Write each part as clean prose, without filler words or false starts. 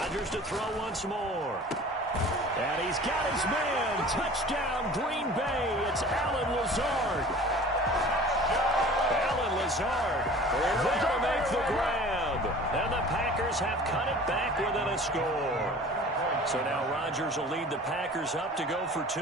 Rodgers to throw once more. And he's got his man. Touchdown, Green Bay. It's Allen Lazard. Allen Lazard there to make the grab. And the Packers have cut it back within a score. So now Rodgers will lead the Packers up to go for 2.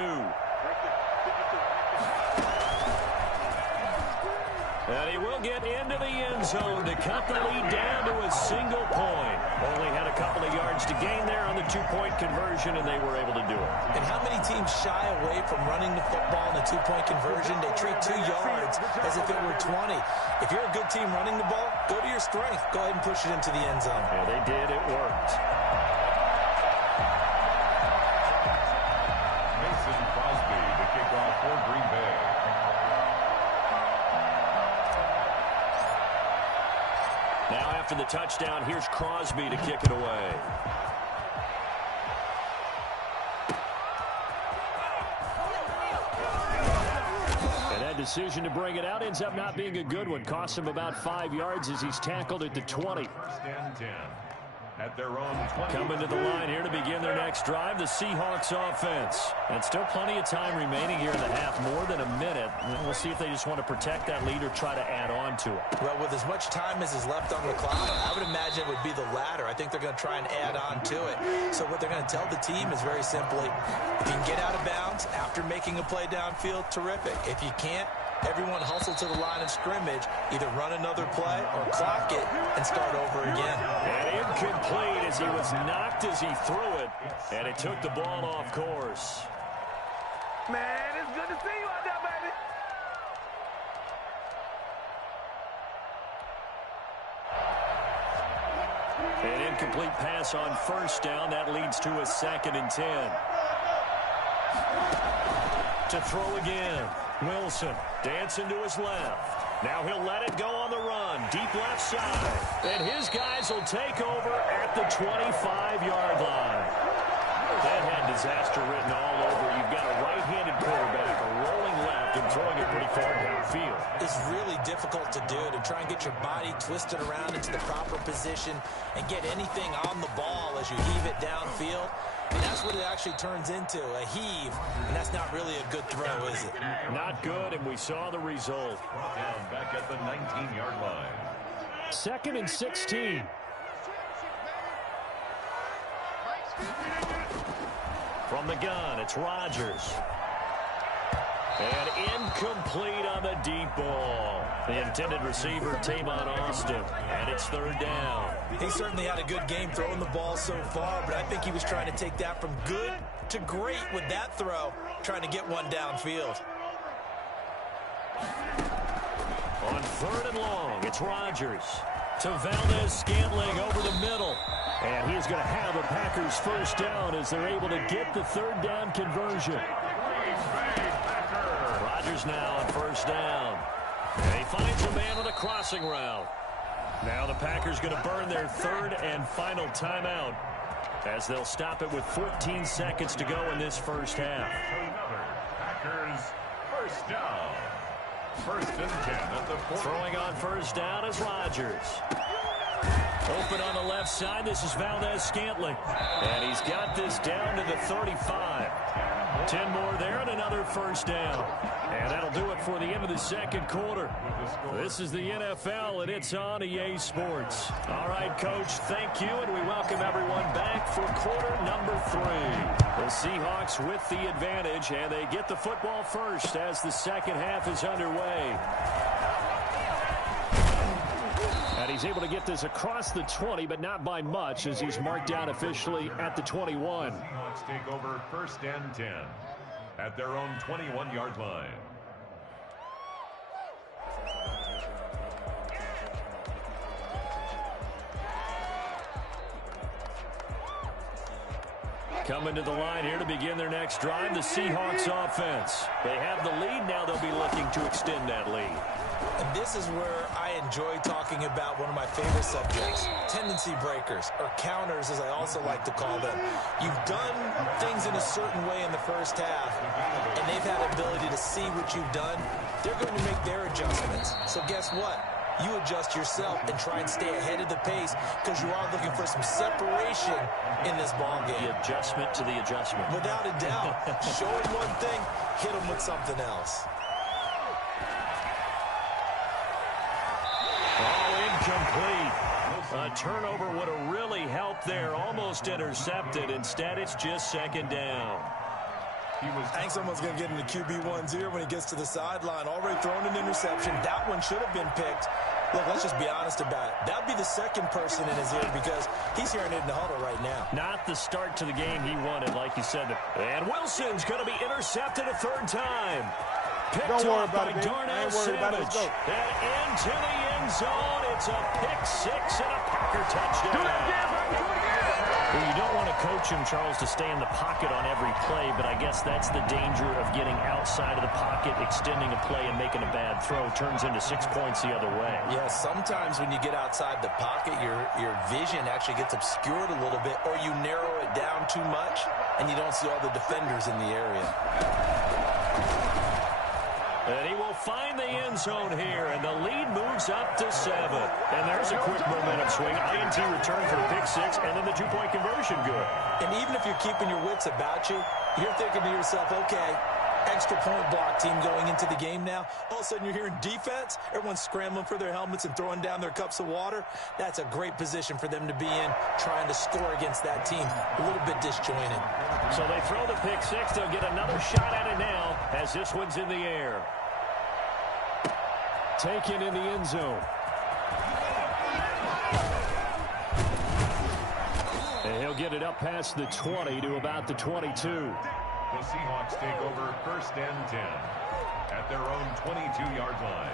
And he will get into the end zone to cut the lead down to a single point. Only had a couple of yards to gain there on the 2-point conversion, and they were able to do it. And how many teams shy away from running the football in a 2-point conversion? They treat 2 yards as if it were 20. If you're a good team running the ball, go to your strength. Go ahead and push it into the end zone. Yeah, they did. It worked. Mason Crosby to kick off for Green Bay. Now after the touchdown, here's Crosby to kick it away. And that decision to bring it out ends up not being a good one. Costs him about 5 yards as he's tackled at the 20. First and 10 at their own 20. Coming to the line here to begin their next drive, the Seahawks offense. And still plenty of time remaining here in the half, more than a minute. We'll see if they just want to protect that lead or try to add on to it. Well, with as much time as is left on the clock, I would imagine it would be the latter. I think they're going to try and add on to it. So what they're going to tell the team is very simply, if you can get out of bounds after making a play downfield, terrific. If you can't, everyone hustle to the line of scrimmage, either run another play or clock it and start over again. And incomplete as he was knocked as he threw it, and it took the ball off course. Man, it's good to see you out there, baby. An incomplete pass on first down. That leads to a 2nd and 10. To throw again. Wilson dancing to his left. Now he'll let it go on the run. Deep left side. And his guys will take over at the 25-yard line. That had disaster written all over. You've got a right-handed quarterback, a rolling left, and throwing it pretty far downfield. It's really difficult to do, to try and get your body twisted around into the proper position and get anything on the ball as you heave it downfield. And that's what it actually turns into, a heave. And that's not really a good throw, is it? Not good, and we saw the result. Down back at the 19-yard line. 2nd and 16. From the gun, it's Rodgers. And incomplete on the deep ball. The intended receiver, Tavon Austin. And it's 3rd down. He certainly had a good game throwing the ball so far, but I think he was trying to take that from good to great with that throw, trying to get one downfield. On 3rd and long, it's Rodgers. To Valdez-Scantling over the middle. And he is going to have a Packers first down as they're able to get the 3rd down conversion. Rodgers now on 1st down. And he finds a man on a crossing route. Now the Packers going to burn their 3rd and final timeout as they'll stop it with 14 seconds to go in this first half. Packers first down. 1st and 10 at the 40. Throwing on 1st down is Rodgers. Open on the left side. This is Valdez-Scantling. And he's got this down to the 35. 10 more there and another 1st down. And that'll do it for the end of the 2nd quarter. This is the NFL, and it's on EA Sports. All right, Coach, thank you, and we welcome everyone back for quarter number 3. The Seahawks with the advantage, and they get the football first as the 2nd half is underway. And he's able to get this across the 20, but not by much, as he's marked down officially at the 21. Seahawks take over 1st and 10 at their own 21-yard line. Coming to the line here to begin their next drive, the Seahawks offense. They have the lead. Now they'll be looking to extend that lead. And this is where I enjoy talking about one of my favorite subjects, tendency breakers, or counters as I also like to call them. You've done things in a certain way in the first half, and they've had the ability to see what you've done. They're going to make their adjustments. So guess what? you adjust yourself and try and stay ahead of the pace because you are looking for some separation in this ball game. The adjustment to the adjustment. Without a doubt. Show him one thing, hit him with something else. Oh, incomplete. A turnover would have really helped there. Almost intercepted. Instead, it's just second down. I think someone's going to get into QB1's ear when he gets to the sideline. Already thrown an interception. That one should have been picked. Look, let's just be honest about it. That would be the second person in his ear because he's hearing it in the huddle right now. Not the start to the game he wanted, like you said. And Wilson's going to be intercepted a third time. Picked off by Darnell Savage. And into the end zone. It's a pick six and a Packer touchdown. Do it again, baby. Do it again. Well, you don't want to coach him, Charles, to stay in the pocket on every play, but I guess that's the danger of getting outside of the pocket, extending a play, and making a bad throw. Turns into 6 points the other way. Yeah, sometimes when you get outside the pocket, your vision actually gets obscured a little bit, or you narrow it down too much, and you don't see all the defenders in the area. And he will find the end zone here, and the lead moves up to 7. And there's a quick momentum swing. INT return for the pick six, and then the two-point conversion good. And even if you're keeping your wits about you, you're thinking to yourself, okay, extra point block team going into the game now. All of a sudden you're hearing defense. Everyone's scrambling for their helmets and throwing down their cups of water. That's a great position for them to be in, trying to score against that team. A little bit disjointed. So they throw the pick six. They'll get another shot at it now as this one's in the air. Taken in the end zone. And he'll get it up past the 20 to about the 22. The Seahawks take over 1st and 10 at their own 22-yard line.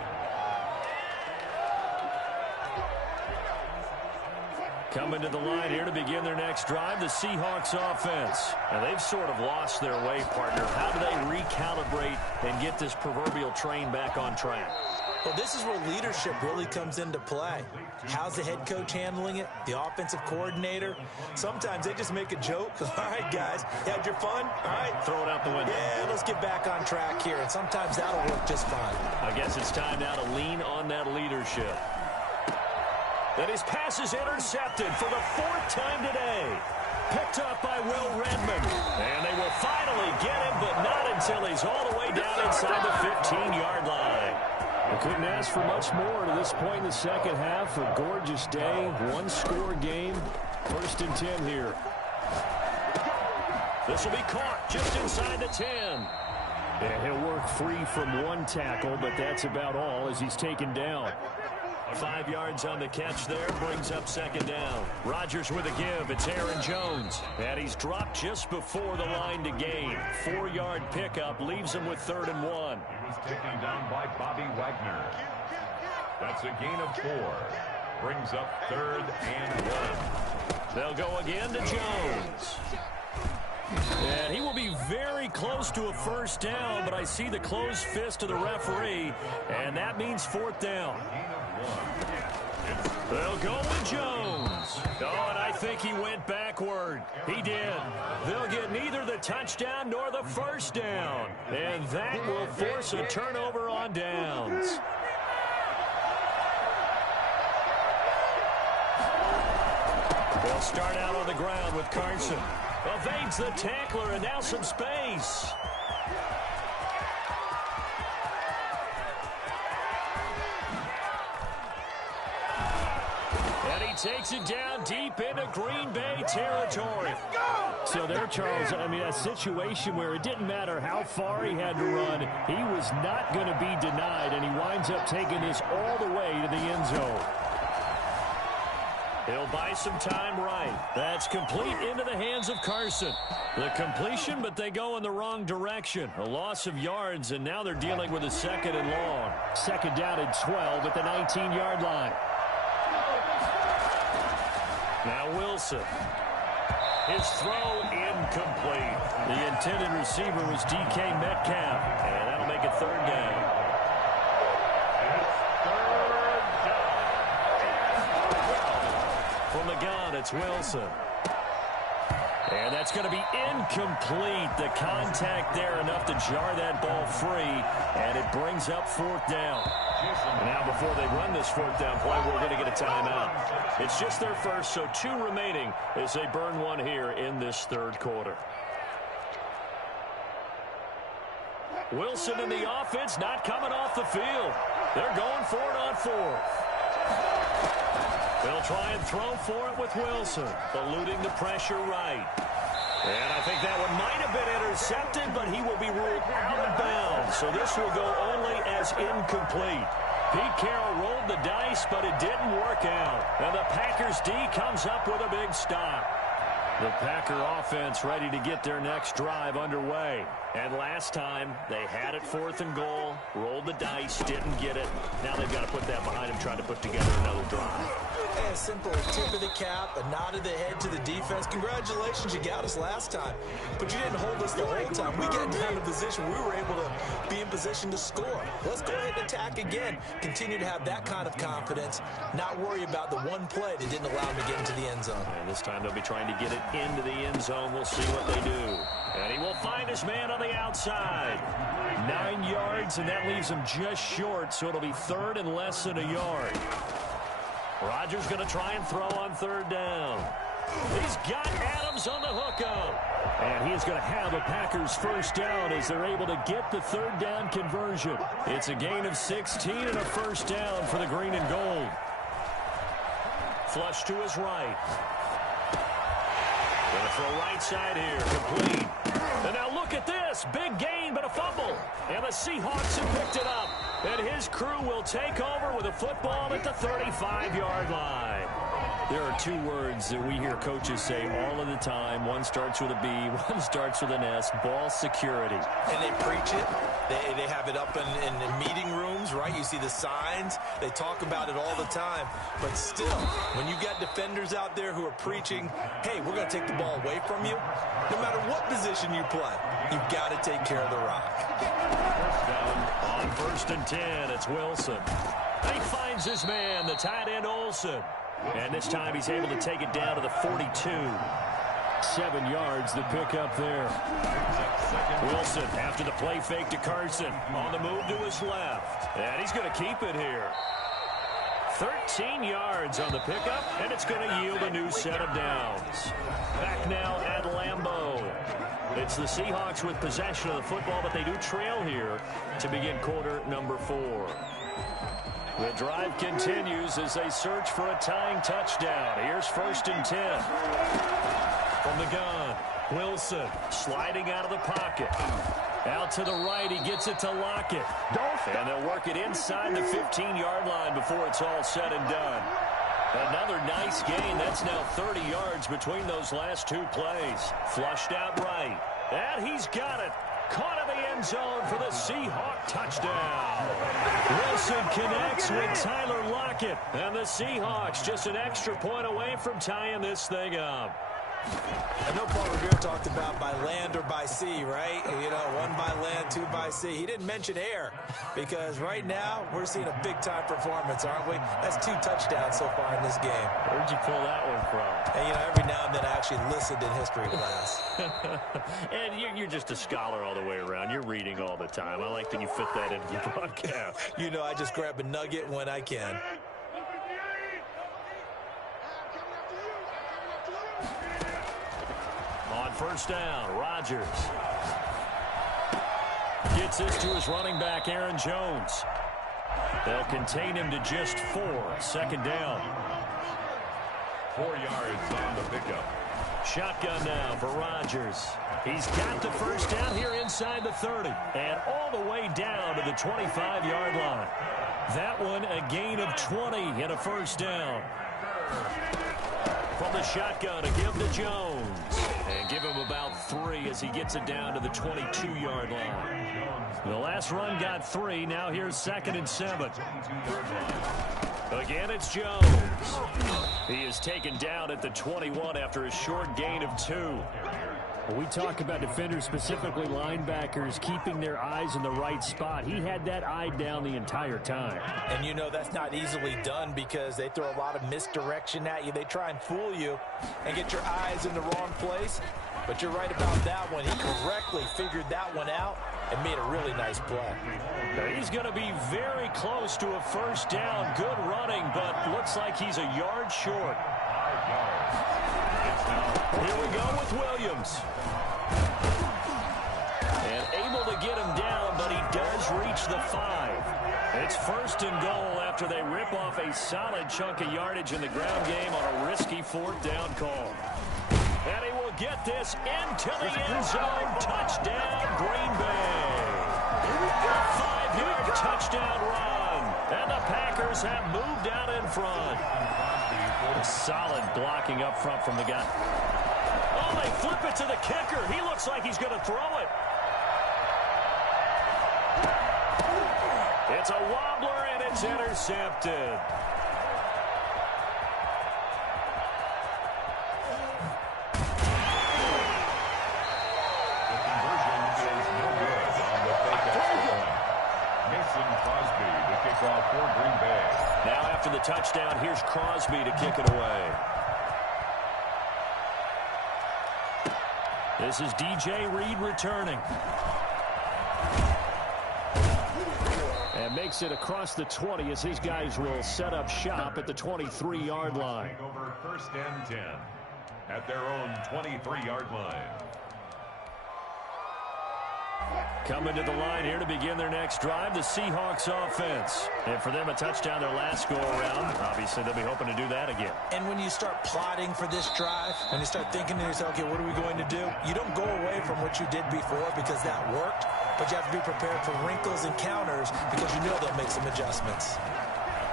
Coming to the line here to begin their next drive, the Seahawks offense. And they've sort of lost their way, partner. How do they recalibrate and get this proverbial train back on track? Well, this is where leadership really comes into play. How's the head coach handling it? The offensive coordinator? Sometimes they just make a joke. All right, guys, you had your fun? All right. Throw it out the window. Yeah, let's get back on track here. And sometimes that'll work just fine. I guess it's time now to lean on that leadership. And his pass is intercepted for the 4th time today. Picked up by Will Redmond. And they will finally get him, but not until he's all the way down inside the 15-yard line. I couldn't ask for much more to this point in the second half. A gorgeous day, one-score game. 1st and 10 here. This will be caught just inside the 10. Yeah, he'll work free from one tackle, but that's about all as he's taken down. 5 yards on the catch there, brings up second down. Rodgers with a give. It's Aaron Jones. And he's dropped just before the line to gain. 4-yard pickup leaves him with 3rd and 1. He was taken down by Bobby Wagner. That's a gain of 4. Brings up 3rd and 1. They'll go again to Jones. And he will be very close to a first down, but I see the closed fist of the referee, and that means 4th down. They'll go with Jones. Oh, and I think he went backward. He did. They'll get neither the touchdown nor the first down. And that will force a turnover on downs. They'll start out on the ground with Carson. Evades the tackler, and now some space. And he takes it down deep into Green Bay territory. So there, Charles, I mean, a situation where it didn't matter how far he had to run, he was not going to be denied, and he winds up taking this all the way to the end zone. He'll buy some time right. That's complete into the hands of Carson. The completion, but they go in the wrong direction. A loss of yards, and now they're dealing with a 2nd and long. 2nd down and 12 at the 19-yard line. Now Wilson. His throw incomplete. The intended receiver was DK Metcalf, and that'll make it 3rd down. From the gun, it's Wilson. And that's going to be incomplete. The contact there enough to jar that ball free, and it brings up 4th down. And now before they run this fourth down play, we're going to get a timeout. It's just their first, so 2 remaining as they burn one here in this third quarter. Wilson in the offense, not coming off the field. They're going for it on fourth. They'll try and throw for it with Wilson, eluding the pressure right. And I think that one might have been intercepted, but he will be ruled out of bounds. So this will go only as incomplete. Pete Carroll rolled the dice, but it didn't work out. And the Packers D comes up with a big stop. The Packer offense ready to get their next drive underway. And last time, they had it 4th and goal, rolled the dice, didn't get it. Now they've got to put that behind them, try to put together another drive. A simple tip of the cap, a nod of the head to the defense. Congratulations, you got us last time. But you didn't hold us the whole time. We got down to position. We were able to be in position to score. Let's go ahead and attack again. Continue to have that kind of confidence. Not worry about the one play that didn't allow them to get into the end zone. And this time they'll be trying to get it into the end zone. We'll see what they do. And he will find his man on the outside. 9 yards, and that leaves him just short, so it'll be 3rd and less than a yard. Rodgers going to try and throw on 3rd down. He's got Adams on the hookup. And he is going to have a Packers first down as they're able to get the 3rd down conversion. It's a gain of 16 and a first down for the green and gold. Flush to his right. Going to throw right side here, complete. And now look at this, big gain but a fumble. And the Seahawks have picked it up. And his crew will take over with a football at the 35-yard line. There are 2 words that we hear coaches say all of the time. One starts with a B, one starts with an S, ball security. And they preach it. They have it up in meeting rooms, right? You see the signs. They talk about it all the time. But still, when you got defenders out there who are preaching, hey, we're going to take the ball away from you, no matter what position you play, you've got to take care of the rock. First down on 1st and 10, it's Wilson. He finds his man, the tight end Olsen. And this time he's able to take it down to the 42. 7 yards, the pickup there. Wilson after the play fake to Carson. On the move to his left. And he's going to keep it here. 13 yards on the pickup, and it's going to yield a new set of downs. Back now at Lambeau. It's the Seahawks with possession of the football, but they do trail here to begin quarter number 4. The drive continues as they search for a tying touchdown. Here's 1st and 10. From the gun, Wilson sliding out of the pocket. Out to the right, he gets it to Lockett. And they'll work it inside the 15-yard line before it's all said and done. Another nice gain. That's now 30 yards between those last 2 plays. Flushed out right. And he's got it. Caught in the end zone for the Seahawk touchdown. Wilson connects with Tyler Lockett. And the Seahawks just an extra point away from tying this thing up. I know Paul Revere talked about by land or by sea, right? You know, 1 by land, 2 by sea. He didn't mention air because right now we're seeing a big-time performance, aren't we? That's 2 touchdowns so far in this game. Where'd you pull that one from? And, you know, every now and then I actually listened in history class. And you're just a scholar all the way around. You're reading all the time. I like that you fit that into the broadcast. You know, I just grab a nugget when I can. On 1st down, Rodgers gets this to his running back, Aaron Jones. They'll contain him to just 4. 2nd down. 4 yards on the pickup. Shotgun now for Rodgers. He's got the first down here inside the 30 and all the way down to the 25-yard line. That one a gain of 20 and a first down. From the shotgun, a give to Jones. And give him about 3 as he gets it down to the 22-yard line. The last run got 3. Now here's 2nd and 7. Again, it's Jones. He is taken down at the 21 after a short gain of 2. We talk about defenders, specifically linebackers, keeping their eyes in the right spot. He had that eye down the entire time. And you know that's not easily done because they throw a lot of misdirection at you. They try and fool you and get your eyes in the wrong place. But you're right about that one. He correctly figured that one out and made a really nice play. He's going to be very close to a first down. Good running, but looks like he's a yard short. 5 yards. It's now. Here we go with Williams. And able to get him down, but he does reach the 5. It's first and goal after they rip off a solid chunk of yardage in the ground game on a risky 4th down call. And he will get this into the end zone. Touchdown, Green Bay. A 5-yard touchdown run. And the Packers have moved out in front. Solid blocking up front from the guy. Oh, they flip it to the kicker. He looks like he's going to throw it. It's a wobbler, and it's intercepted. For Green Bay. Now after the touchdown, here's Crosby to kick it away. This is DJ Reed returning. And makes it across the 20 as his guys will set up shop at the 23-yard line. Over 1st and 10 at their own 23-yard line. Coming to the line here to begin their next drive, the Seahawks offense. And for them, a touchdown their last go-around. Obviously, they'll be hoping to do that again. And when you start plotting for this drive, when you start thinking to yourself, okay, what are we going to do? You don't go away from what you did before because that worked, but you have to be prepared for wrinkles and counters because you know they'll make some adjustments.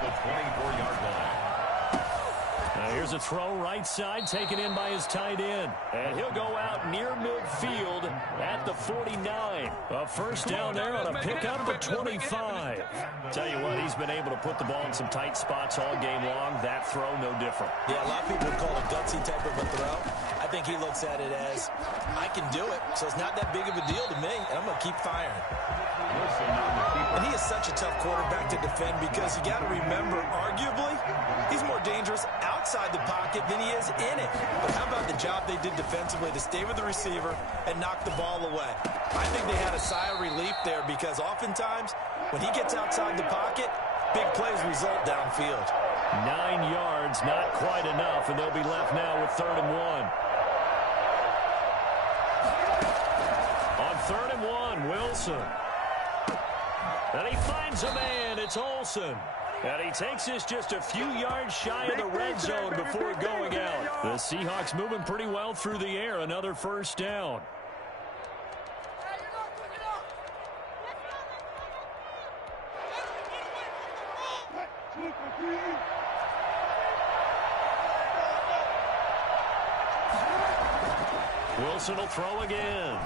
At the 24-yard line. Here's a throw right side taken in by his tight end. And he'll go out near midfield at the 49. A first down there on a pickup at 25. Tell you what, he's been able to put the ball in some tight spots all game long. That throw, no different. Yeah, a lot of people would call it a gutsy type of a throw. I think he looks at it as, I can do it, so it's not that big of a deal to me, and I'm going to keep firing. And he is such a tough quarterback to defend because you got to remember, arguably, he's more dangerous outside the pocket than he is in it. But how about the job they did defensively to stay with the receiver and knock the ball away? I think they had a sigh of relief there because oftentimes when he gets outside the pocket, big plays result downfield. 9 yards, not quite enough, and they'll be left now with 3rd and 1. On 3rd and 1, Wilson. And he finds a man. It's Olsen. And he takes this just a few yards shy of the red zone before going out. The Seahawks moving pretty well through the air. Another first down. Wilson will throw again.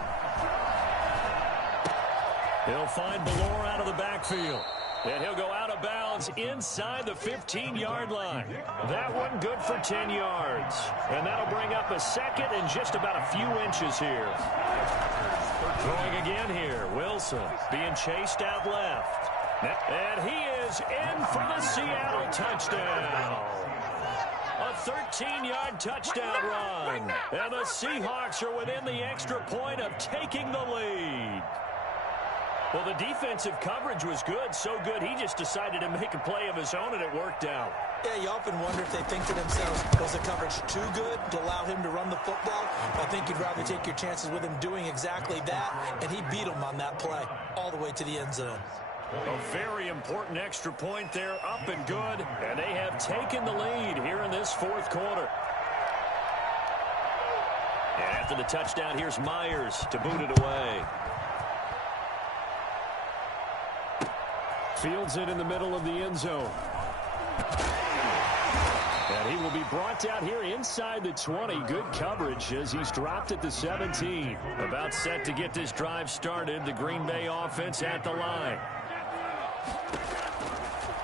He'll find Ballore out of the backfield. And he'll go out of bounds inside the 15-yard line. That one good for 10 yards. And that'll bring up a second and just about a few inches here. Throwing again here. Wilson being chased out left. And he is in for the Seattle touchdown. A 13-yard touchdown run. And the Seahawks are within the extra point of taking the lead. Well, the defensive coverage was good, so good he just decided to make a play of his own, and it worked out. Yeah, you often wonder if they think to themselves, was the coverage too good to allow him to run the football? I think you'd rather take your chances with him doing exactly that, and he beat him on that play all the way to the end zone. A very important extra point there, up and good, and they have taken the lead here in this 4th quarter. And after the touchdown, here's Myers to boot it away. Fields it in the middle of the end zone. And he will be brought down here inside the 20. Good coverage as he's dropped at the 17. About set to get this drive started. The Green Bay offense at the line.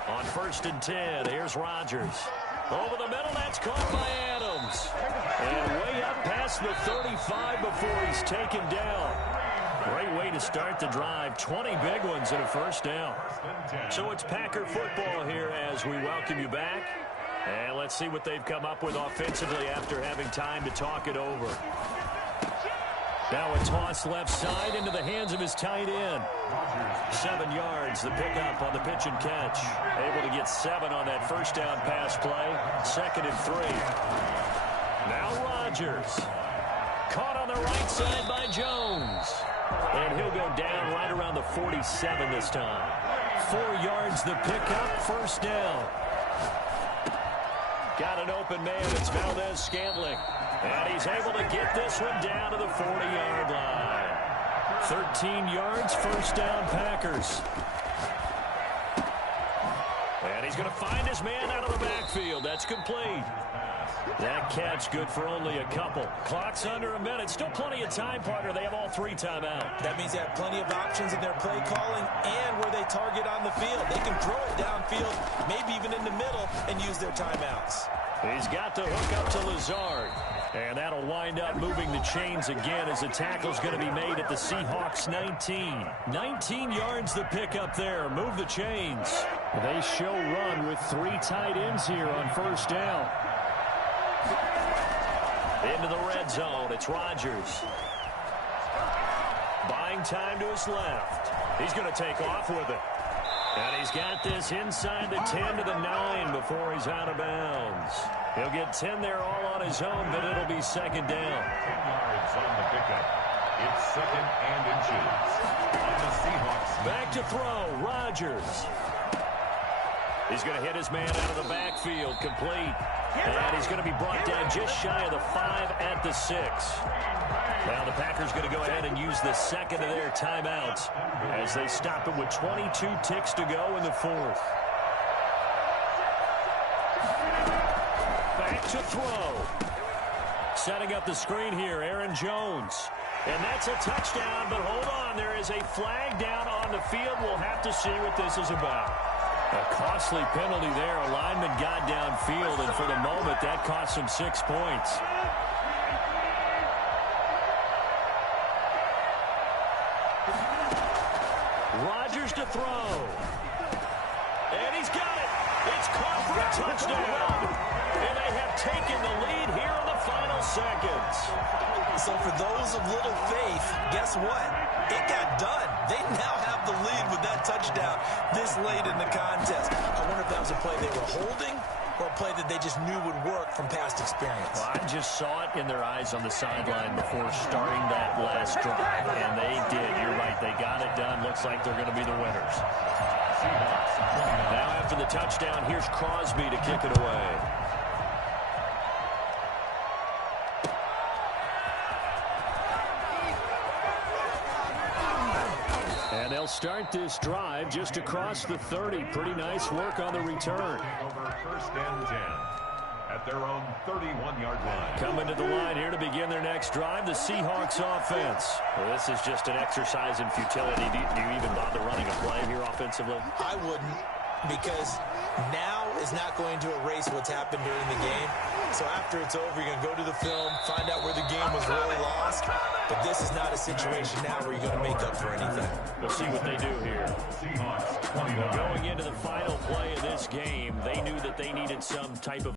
On 1st and 10, here's Rodgers. Over the middle, that's caught by Adams. And way up past the 35 before he's taken down. Great way to start the drive. 20 big ones and a first down. So it's Packer football here as we welcome you back. And let's see what they've come up with offensively after having time to talk it over. Now a toss left side into the hands of his tight end. 7 yards, the pickup on the pitch and catch. Able to get 7 on that first down pass play. 2nd and 3. Now Rodgers. Caught on the right side by Jones. And he'll go down right around the 47 this time. 4 yards, the pickup, first down. Got an open man. It's Valdez-Scantling. And he's able to get this one down to the 40-yard line. 13 yards, first down, Packers. And he's going to find his man out of the backfield. That's complete. That catch good for only a couple. Clock's under a minute. Still plenty of time, partner. They have all 3 timeouts. That means they have plenty of options in their play calling and where they target on the field. They can throw it downfield, maybe even in the middle, and use their timeouts. He's got the hook up to Lazard. And that'll wind up moving the chains again as the tackle's going to be made at the Seahawks 19. 19 yards the pickup there. Move the chains. They show run with 3 tight ends here on first down. Into the red zone. It's Rodgers. Buying time to his left. He's going to take off with it. And he's got this inside the 10 to the 9 before he's out of bounds. He'll get 10 there all on his own, but it'll be 2nd down. 10 yards on the pickup. It's 2nd and inches. On the Seahawks. Back to throw. Rodgers. He's going to hit his man out of the backfield. Complete. And he's going to be brought down just shy of the 5 at the 6. Now the Packers going to go ahead and use the 2nd of their timeouts as they stop him with 22 ticks to go in the 4th. Back to throw. Setting up the screen here, Aaron Jones. And that's a touchdown, but hold on. There is a flag down on the field. We'll have to see what this is about. A costly penalty there. A lineman got downfield, and for the moment, that cost him 6 points. Rodgers to throw. And he's got it. It's caught for a touchdown. And they have taken the lead here in the final seconds. So for those of little faith, guess what? It got done. They now have the lead with that touchdown this late in the contest. I wonder if that was a play they were holding or a play that they just knew would work from past experience. Well, I just saw it in their eyes on the sideline before starting that last drive, and they did. You're right. They got it done. Looks like they're going to be the winners. Now after the touchdown, here's Crosby to kick it away. And they'll start this drive just across the 30. Pretty nice work on the return. Over 1st and 10 at their own 31-yard line. Coming to the line here to begin their next drive, the Seahawks offense. Well, this is just an exercise in futility. Do you even bother running a play here offensively? I wouldn't, because now is not going to erase what's happened during the game. So after it's over, you're going to go to the film, find out where the game was really lost. But this is not a situation now where you're going to make up for anything. We'll see what they do here. Seahawks 29. Going into the final play of this game, they knew that they needed some type of